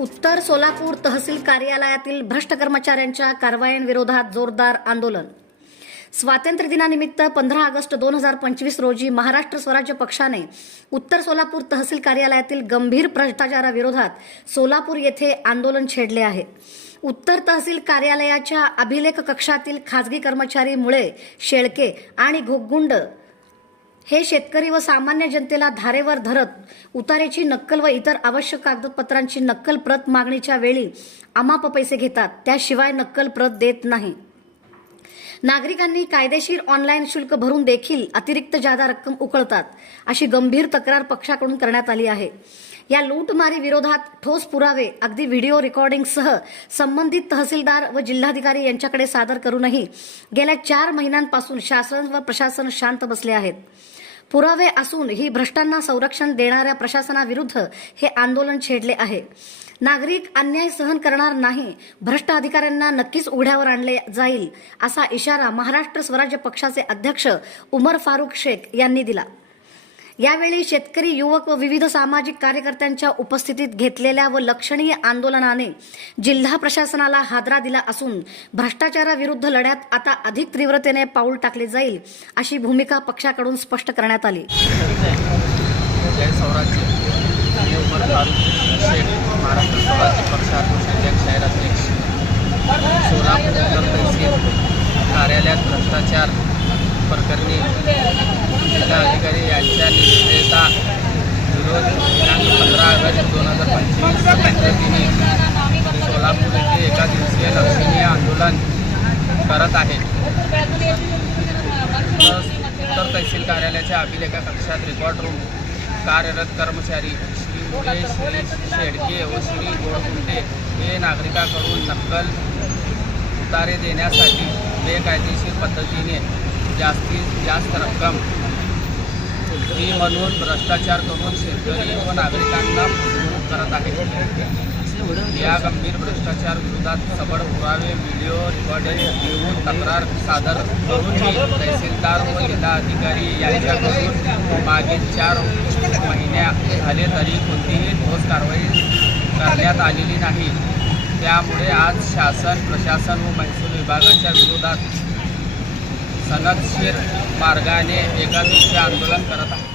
उत्तर सोलापूर तहसील कार्यालयातील भ्रष्ट कर्मचाऱ्यांच्या कारवायांविरोधात जोरदार आंदोलन. स्वातंत्र्य दिनानिमित्त पंधरा ऑगस्ट दोन हजार पंचवीस रोजी महाराष्ट्र स्वराज्य पक्षाने उत्तर सोलापूर तहसील कार्यालयातील गंभीर भ्रष्टाचाराविरोधात सोलापूर येथे आंदोलन छेडले आहे. उत्तर तहसील कार्यालयाच्या अभिलेख कक्षातील खाजगी कर्मचारी मुळे शेळके आणि घोगुंड हे शेतकरी व सामान्य जनतेला धारेवर धरत उतारेची नक्कल व इतर आवश्यक कागदपत्रांची नक्कल प्रत मागणीच्या वेळी अमाप पैसे घेतात. त्याशिवाय नक्कल प्रत देत नाही. नागरिकांनी कायदेशीर ऑनलाईन शुल्क भरून देखील अतिरिक्त जादा रक्कम उकळतात अशी गंभीर तक्रार पक्षाकडून करण्यात आली आहे. या लूटमारी विरोधात ठोस पुरावे अगदी व्हिडिओ रेकॉर्डिंगसह संबंधित तहसीलदार व जिल्हाधिकारी यांच्याकडे सादर करूनही गेल्या चार महिन्यांपासून शासन व प्रशासन शांत बसले आहेत. पुरावे असून ही भ्रष्टांना संरक्षण देणाऱ्या प्रशासनाविरुद्ध हे आंदोलन छेडले आहे. नागरिक अन्याय सहन करणार नाही भ्रष्ट अधिकाऱ्यांना नक्कीच उघड्यावर आणले जाईल असा इशारा महाराष्ट्र स्वराज्य पक्षाचे अध्यक्ष उमर फारुक शेख यांनी दिला. यावेळी शेतकरी युवक व विविध सामाजिक कार्यकर्त्यांच्या उपस्थितीत घेतलेल्या व लक्षणीय आंदोलनाने जिल्हा प्रशासनाला हादरा दिला असून भ्रष्टाचाराविरुद्ध लढ्यात आता अधिक तीव्रतेने पाऊल टाकले जाईल अशी भूमिका पक्षाकडून स्पष्ट करण्यात आली. कार्यालयात भ्रष्टाचार प्रकरणी जिल्हाधिकारी यांच्या निर्देशा विरोध दिनांक पंधरा ऑगस्ट दोन हजार पंचवीस पद्धतीने. सोलापूर येथे एका दिवसीय लक्षणीय आंदोलन करत आहे उत्तर तहसील कार्यालयाच्या अभिलेखा कक्षात रेकॉर्ड रूम कार्यरत कर्मचारी श्री मुळे श्री शेडके व श्री गोडकुंटे हे नागरिकाकडून नक्कल उतारे देण्यासाठी बेकायदेशीर पद्धतीने जास्तीत जास्त रक्कम. ही म्हणून भ्रष्टाचार करून शेतकरी व नागरिकांना फसवणूक करत आहे. या गंभीर भ्रष्टाचार विरोधात सबळ पुरावे व्हिडिओ रेकॉर्डिंग घेऊन तक्रार सादर करूनही तहसीलदार व जिल्हाधिकारी यांच्याकडून मागील चार महिन्या झाले तरी कोणतीही ठोस कारवाई करण्यात आलेली नाही. त्यामुळे आज शासन प्रशासन व महसूल विभागाच्या विरोधात सनदशीर मार्गाने एका दिवशी आंदोलन करत आहे